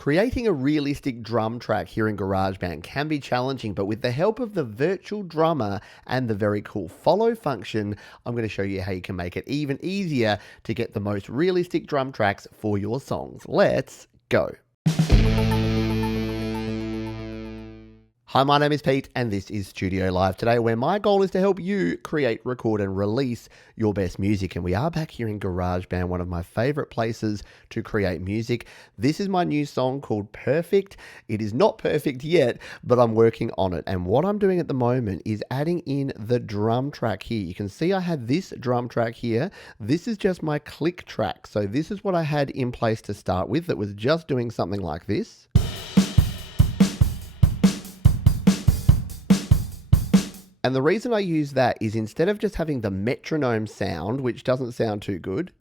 Creating a realistic drum track here in GarageBand can be challenging, but with the help of the virtual drummer and the very cool follow function, I'm going to show you how you can make it even easier to get the most realistic drum tracks for your songs. Let's go. Hi, my name is Pete, and this is Studio Live today, where my goal is to help you create, record, and release your best music. And we are back here in GarageBand, one of my favorite places to create music. This is my new song called Perfect. It is not perfect yet, but I'm working on it. And what I'm doing at the moment is adding in the drum track here. You can see I had this drum track here. This is just my click track. So this is what I had in place to start with that was just doing something like this. And the reason I use that is instead of just having the metronome sound, which doesn't sound too good,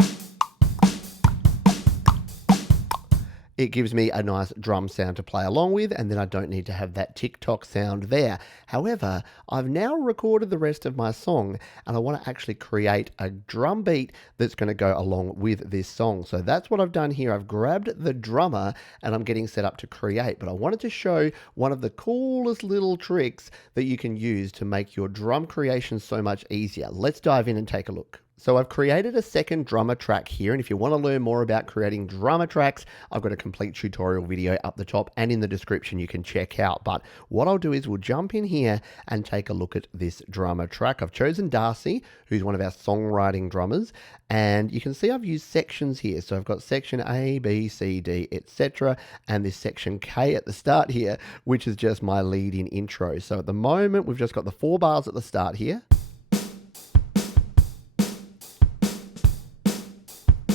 it gives me a nice drum sound to play along with, and then I don't need to have that tick-tock sound there. However, I've now recorded the rest of my song, and I want to actually create a drum beat that's going to go along with this song. So that's what I've done here. I've grabbed the drummer, and I'm getting set up to create. But I wanted to show one of the coolest little tricks that you can use to make your drum creation so much easier. Let's dive in and take a look. So I've created a second drummer track here, and if you want to learn more about creating drummer tracks, I've got a complete tutorial video up the top and in the description you can check out. But what I'll do is we'll jump in here and take a look at this drummer track. I've chosen Darcy, who's one of our songwriting drummers, and you can see I've used sections here. So I've got section A, B, C, D, etc., and this section K at the start here, which is just my lead-in intro. So at the moment, we've just got the 4 bars at the start here,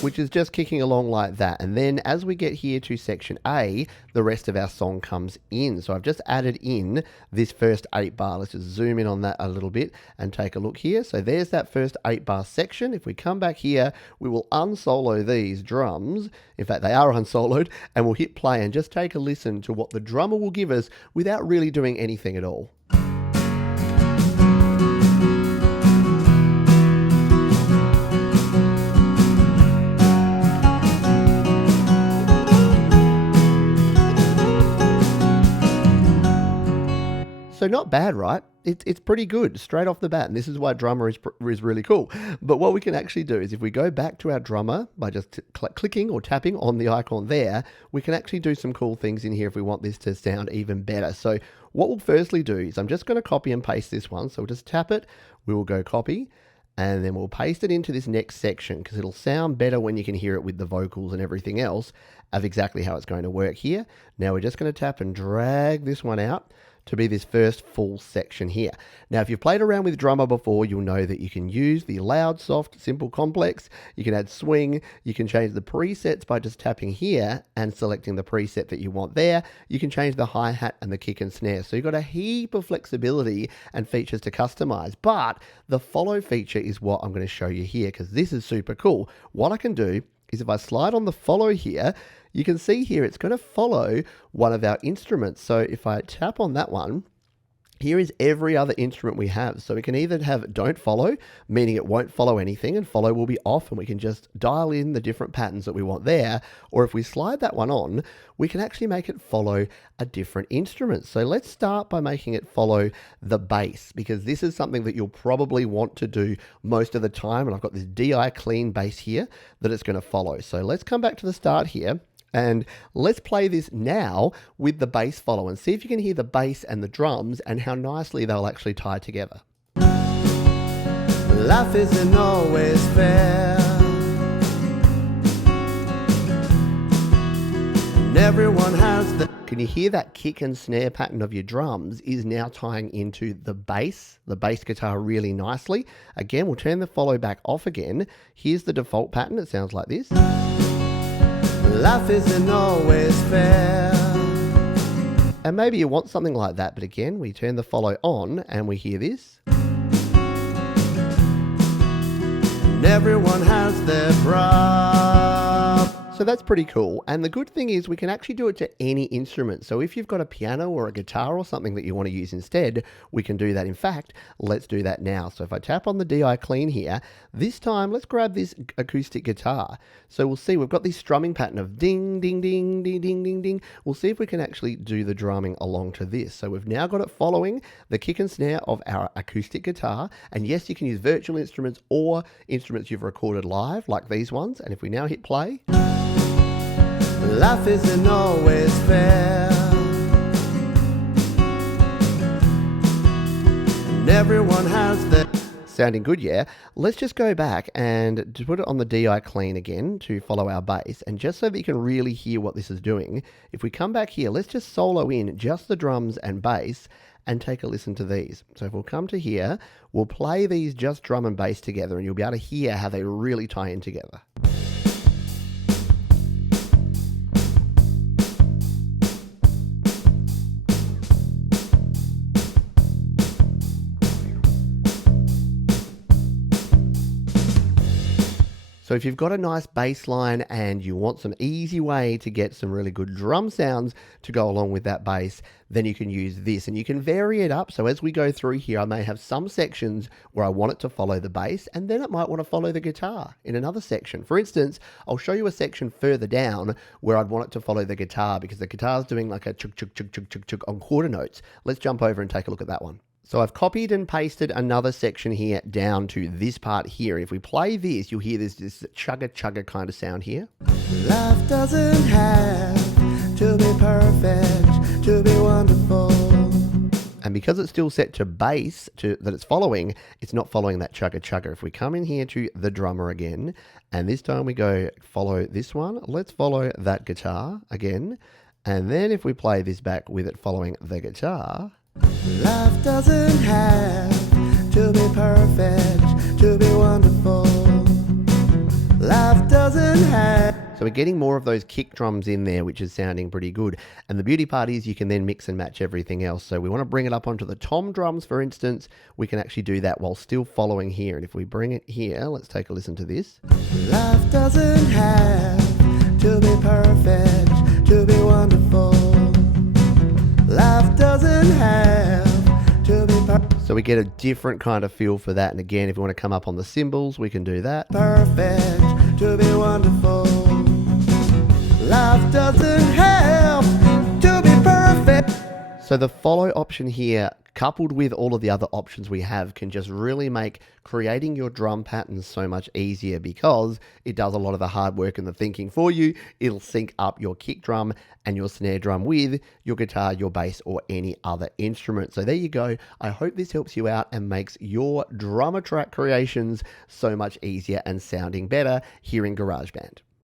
which is just kicking along like that. And then as we get here to section A, the rest of our song comes in. So I've just added in this first 8 bar. Let's just zoom in on that a little bit and take a look here. So there's that first 8 bar section. If we come back here, we will unsolo these drums. In fact, they are unsoloed, and we'll hit play and just take a listen to what the drummer will give us without really doing anything at all. So not bad, right? It's pretty good straight off the bat, and this is why drummer is really cool. But what we can actually do is if we go back to our drummer by just clicking or tapping on the icon there, we can actually do some cool things in here if we want this to sound even better. So what we'll firstly do is I'm just going to copy and paste this one. So we'll just tap it, we will go copy, and then we'll paste it into this next section because it'll sound better when you can hear it with the vocals and everything else of exactly how it's going to work here. Now we're just going to tap and drag this one out to be this first full section here. Now, if you've played around with drummer before, you'll know that you can use the loud, soft, simple, complex. You can add swing. You can change the presets by just tapping here and selecting the preset that you want there. You can change the hi-hat and the kick and snare. So you've got a heap of flexibility and features to customize. But the follow feature is what I'm going to show you here because this is super cool. What I can do is if I slide on the follow here, you can see here it's going to follow one of our instruments. So if I tap on that one, here is every other instrument we have. So we can either have don't follow, meaning it won't follow anything, and follow will be off, and we can just dial in the different patterns that we want there. Or if we slide that one on, we can actually make it follow a different instrument. So let's start by making it follow the bass, because this is something that you'll probably want to do most of the time. And I've got this DI clean bass here that it's going to follow. So let's come back to the start here. And let's play this now with the bass follow and see if you can hear the bass and the drums and how nicely they'll actually tie together. Life isn't always fair, and everyone has the... Can you hear that kick and snare pattern of your drums is now tying into the bass guitar really nicely. Again, we'll turn the follow back off again. Here's the default pattern. It sounds like this. Life isn't always fair. And maybe you want something like that, but again, we turn the follow on and we hear this. And everyone has their problems. So that's pretty cool. And the good thing is we can actually do it to any instrument. So if you've got a piano or a guitar or something that you want to use instead, we can do that. In fact, let's do that now. So if I tap on the DI clean here, this time let's grab this acoustic guitar. So we'll see we've got this strumming pattern of ding, ding, ding, ding, ding, ding, ding. We'll see if we can actually do the drumming along to this. So we've now got it following the kick and snare of our acoustic guitar. And yes, you can use virtual instruments or instruments you've recorded live like these ones. And if we now hit play, life isn't always fair, and everyone has their... Sounding good, yeah? Let's just go back and to put it on the DI clean again to follow our bass, and just so that you can really hear what this is doing, if we come back here, let's just solo in just the drums and bass and take a listen to these. So if we'll come to here, we'll play these just drum and bass together, and you'll be able to hear how they really tie in together. So if you've got a nice bass line and you want some easy way to get some really good drum sounds to go along with that bass, then you can use this and you can vary it up. So as we go through here, I may have some sections where I want it to follow the bass, and then it might want to follow the guitar in another section. For instance, I'll show you a section further down where I'd want it to follow the guitar because the guitar's doing like a chuk, chuk, chuk, chuk, chuk, chuk on quarter notes. Let's jump over and take a look at that one. So I've copied and pasted another section here down to this part here. If we play this, you'll hear this chugga chugga kind of sound here. Life doesn't have to be perfect, to be wonderful. And because it's still set to bass that it's following, it's not following that chugga chugga. If we come in here to the drummer again, and this time we go follow this one, let's follow that guitar again. And then if we play this back with it following the guitar, life doesn't have to be perfect, to be wonderful. Life doesn't have... So we're getting more of those kick drums in there, which is sounding pretty good. And the beauty part is you can then mix and match everything else. So we want to bring it up onto the tom drums, for instance. We can actually do that while still following here. And if we bring it here, let's take a listen to this. Life doesn't have to be perfect, to be wonderful. Life doesn't have to be perfect. So we get a different kind of feel for that. And again, if you want to come up on the cymbals, we can do that. Perfect to be wonderful. Life doesn't have to be perfect. So the follow option here, coupled with all of the other options we have, can just really make creating your drum patterns so much easier because it does a lot of the hard work and the thinking for you. It'll sync up your kick drum and your snare drum with your guitar, your bass, or any other instrument. So there you go. I hope this helps you out and makes your drummer track creations so much easier and sounding better here in GarageBand.